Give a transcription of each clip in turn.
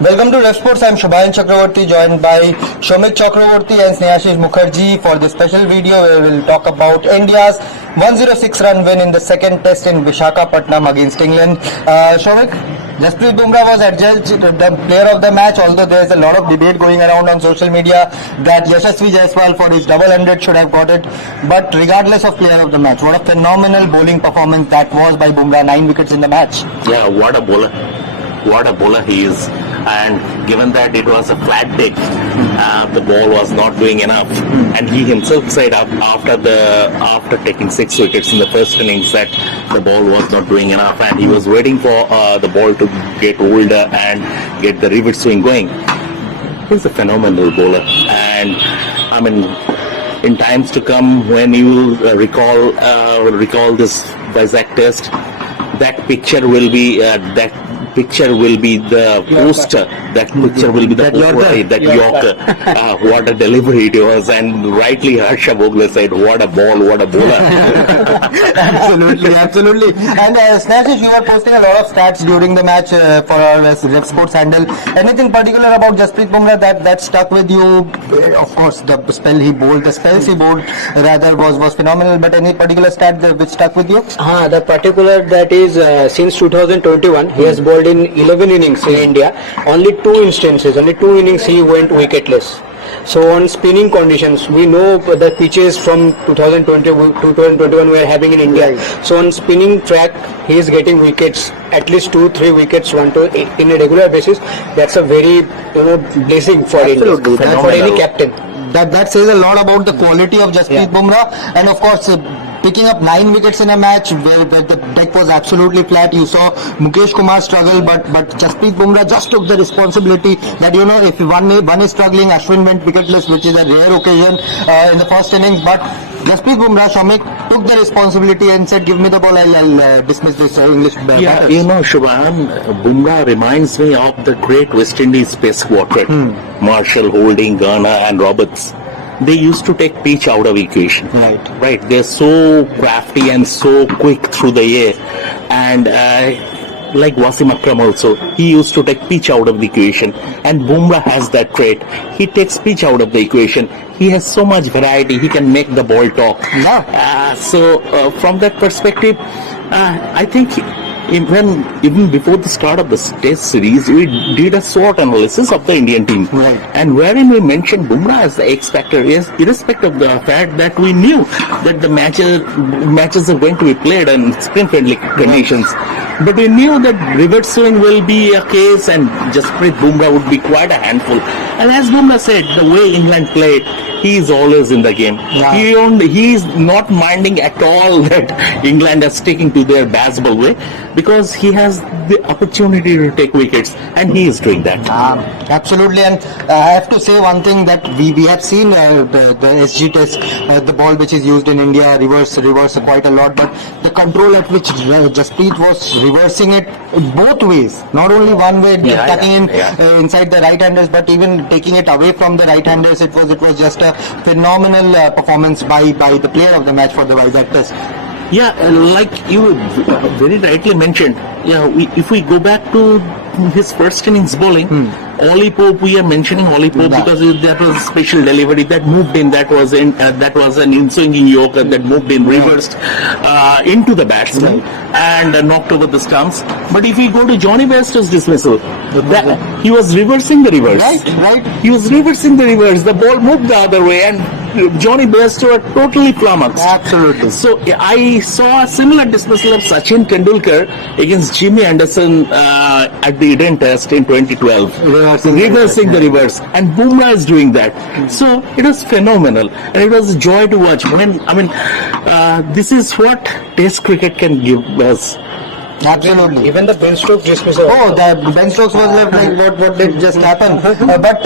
Welcome to Ref Sports. I'm Shubhayan Chakravarti, joined by Shomit Chakravarti and Snehashish Mukherjee for this special video where we'll talk about India's 106-run win in the second test in Visakhapatnam against England. Shomit, Jasprit Bumrah was adjudged the player of the match, although there's a lot of debate going around on social media that Yashasvi Jaiswal for his double hundred should have got it. But regardless of player of the match, what a phenomenal bowling performance that was by Bumrah, 9 wickets in the match. Yeah, what a bowler. What a bowler he is. And given that it was a flat pitch, the ball was not doing enough. And he himself said after taking 6 wickets in the first innings that the ball was not doing enough, and he was waiting for the ball to get older and get the rivet swing going. He's a phenomenal bowler, and I mean, in times to come, when you recall this Vizag test, that picture will be the poster. That picture will be the poster. That Yorker. What a delivery it was, and rightly Harsha Bhogle said, "What a ball! What a bowler!" absolutely. And Snehashish, you were posting a lot of stats during the match for our Ref Sports handle. Anything particular about Jasprit Bumrah that stuck with you? Of course, the spells he bowled rather was phenomenal. But any particular stat which stuck with you? The particular that is since 2021, he has bowled in 11 innings in India. Only 2 innings he went wicketless. So on spinning conditions, we know the pitches from 2021 we are having in India. So on spinning track, he is getting wickets, at least 2-3 wickets, in a regular basis. That's a very blessing for India, for any captain. That says a lot about the quality of Jasprit Bumrah, and of course picking up 9 wickets in a match where the deck was absolutely flat. You saw Mukesh Kumar struggle, but Jasprit Bumrah just took the responsibility that if one is struggling, Ashwin went wicketless, which is a rare occasion in the first innings. But Jasprit Bumrah, Shamik, took the responsibility and said, "Give me the ball, I'll dismiss this English batters." Shubham, Bumrah reminds me of the great West Indies pace quartet, Marshall, Holding, Garner and Roberts. They used to take pitch out of equation. Right. They're so crafty and so quick through the air. And like Wasim Akram also, he used to take pitch out of the equation. And Bumrah has that trait. He takes pitch out of the equation. He has so much variety. He can make the ball talk. So from that perspective, I think even before the start of the test series, we did a SWOT analysis of the Indian team, and wherein we mentioned Bumrah as the X factor, irrespective of the fact that we knew that the matches are going to be played in spin-friendly conditions, but we knew that rivet swing will be a case, and Jasprit Bumrah would be quite a handful. And as Bumrah said, the way England played, he is always in the game. He is not minding at all that England are sticking to their baseball way, because he has the opportunity to take wickets, and he is doing that. Absolutely. And I have to say one thing, that we have seen the SG test, the ball which is used in India, reverse quite a lot, but the control at which Jasprit was reversing it both ways, not only one way, tucking inside the right-handers, but even taking it away from the right-handers, it was just a phenomenal performance by the player of the match for the Vizag test. Like you very rightly mentioned, if we go back to his first innings bowling, Ollie Pope, we are mentioning Ollie Pope because that was a special delivery that moved in, that was an in-swinging Yorker that moved in, reversed into the batsman and knocked over the stumps. But if we go to Johnny Bairstow's dismissal, he was reversing the reverse. Right. He was reversing the reverse. The ball moved the other way, and Johnny Bairstow totally flummoxed. Absolutely. So I saw a similar dismissal of Sachin Tendulkar against Jimmy Anderson at the Eden Test in 2012. Reversing the reverse, and Bumrah is doing that. So it was phenomenal, and it was a joy to watch. This is what Test cricket can give us. Absolutely. Even the Ben Stokes dismissal. The Ben Stokes was like, what did just happen? But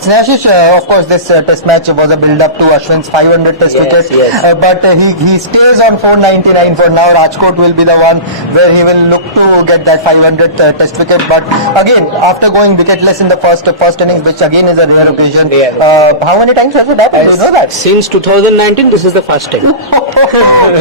Snehashish, of course, this test match was a build-up to Ashwin's 500 test wicket. But he stays on 499 for now. Rajkot will be the one where he will look to get that 500 test wicket. But again, after going wicketless in the first innings, which again is a rare occasion, how many times has it happened? Do you know that? Since 2019, this is the first time.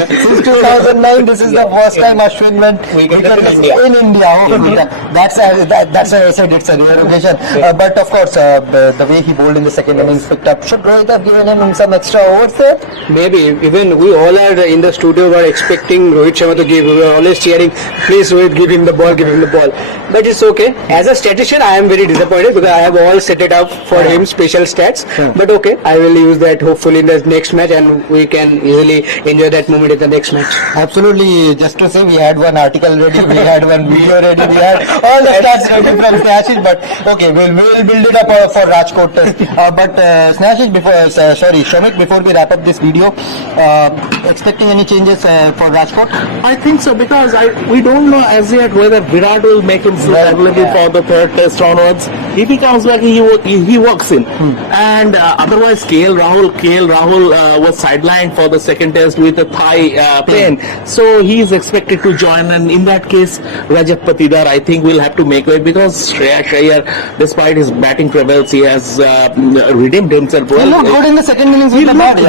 Since 2009, this is the first time Ashwin went wicket in India. In India, that's why I said it's a derogation. But of course, the way he bowled in the second innings picked up. Should Rohit have given him some extra overs there? Maybe even we all are in the studio were expecting Rohit Sharma to give. We were always cheering, please Rohit, give him the ball, give him the ball. But it's okay. As a statistician, I am very disappointed because I have all set it up for him, special stats. But okay, I will use that hopefully in the next match, and we can easily enjoy that moment in the next match. Absolutely. Just to say, we had one article ready, we had one video ready, we had all the stats ready from Snehashish. But okay, we'll build it up for Rajkot test. But Snehashish, Shomik, before we wrap up this video, expecting any changes for Rajkot? I think so, because we don't know as yet whether Virat will make himself available for the third test onwards. If he comes back, he works in. And otherwise, KL Rahul was sidelined for the second test with a thigh pain. So he is expected to join, and in that case, Rajat Patidar, I think, will have to make way, because Shreyas Iyer, despite his batting troubles, he has redeemed himself well. He looked good in the second innings with the bat.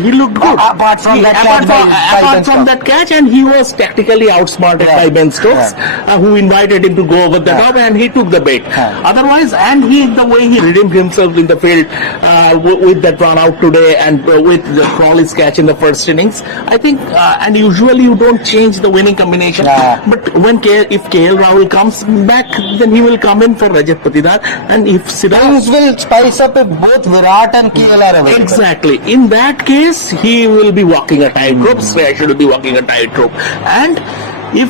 He looked good. Apart from that catch, and he was tactically outsmarted by Ben Stokes, who invited him to go over the top, and he took the bait. Otherwise, and the way he redeemed himself in the field with that run out today, and with the Crawley's catch in the first innings, I think, and usually you don't change the winning combination. But if KL Rahul comes back, then he will come in for Rajat Patidar, and if Things will spice up if both Virat and KL are available. Exactly. In that case, he will be walking a tightrope. Shreyas should be walking a tightrope. And if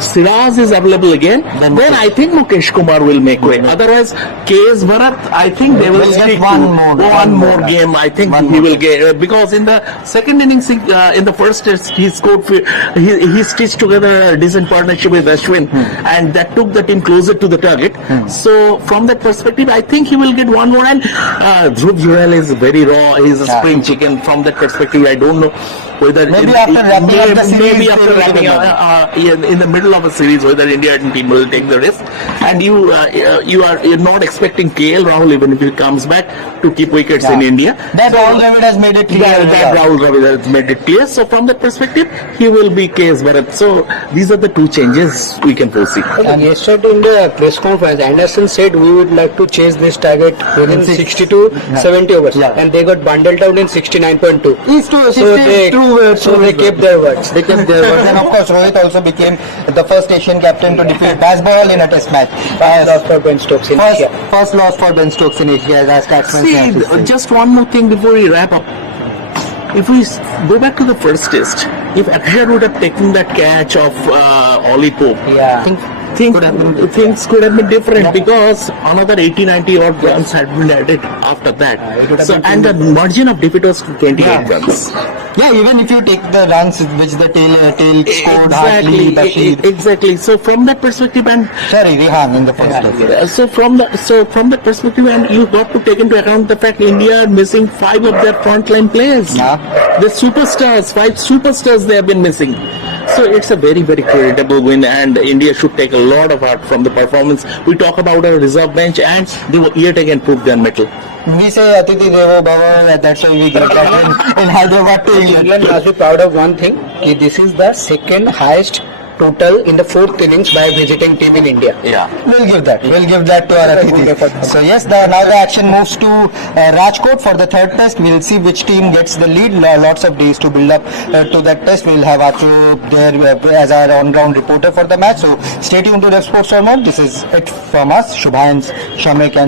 Siraz is available again, then I think Mukesh Kumar will make way. Otherwise, KS Bharat, I think they will stick to one more game. I think he will get, because in the second innings, in the first test, he scored. He stitched together a decent partnership with Ashwin, and that took the team closer to the target. So from that perspective, I think he will get one more. And Dhruv Jurel is very raw. He's a spring chicken. From that perspective, I don't know whether maybe after wrapping up the series, in the middle of a series, whether India team will take the risk. And you're not expecting KL Rahul, even if he comes back, to keep wickets in India. That Rahul Dravid has made it clear. That Rahul Dravid has made it clear. So from that perspective, he will be KS Bharat. So these are the two changes we can foresee. And yesterday in the press conference, Anderson said we would like to chase this target within 60 to 70 overs, and they got bundled out in 69.2. So they kept their words. And of course, Rohit also became the first Asian captain to defeat Bazball in a test match. Loss for Ben Stokes in Asia. First loss for Ben Stokes in Asia, as Taxman said. Just one more thing before we wrap up. If we go back to the first test, if Akshar would have taken that catch of Ollie Pope, things could have been different, because another 80-90 odd runs had been added after that. And the margin of defeat was 28 runs. Yeah, even if you take the runs which the tail scored, Hartley, Bashir. Exactly. So from that perspective, and Rehan in the first place. So from that perspective, and you got to take into account the fact India are missing 5 of their frontline players. The superstars, 5 superstars they have been missing. So it's a very, very creditable win, and India should take a lot of heart from the performance. We talk about our reserve bench, and they will yet again prove their mettle. We say Atiti Devo Bhava, that's why we get that in Hyderabad. England must be proud of one thing, this is the second highest total in the 4th innings by visiting team in India. We'll give that to our Atiti. So yes, now the action moves to Rajkot for the third test. We'll see which team gets the lead. Lots of days to build up to that test. We'll have Achu there as our on-ground reporter for the match. So stay tuned to Rev Sports for more. This is it from us, Shubhans, Shamek and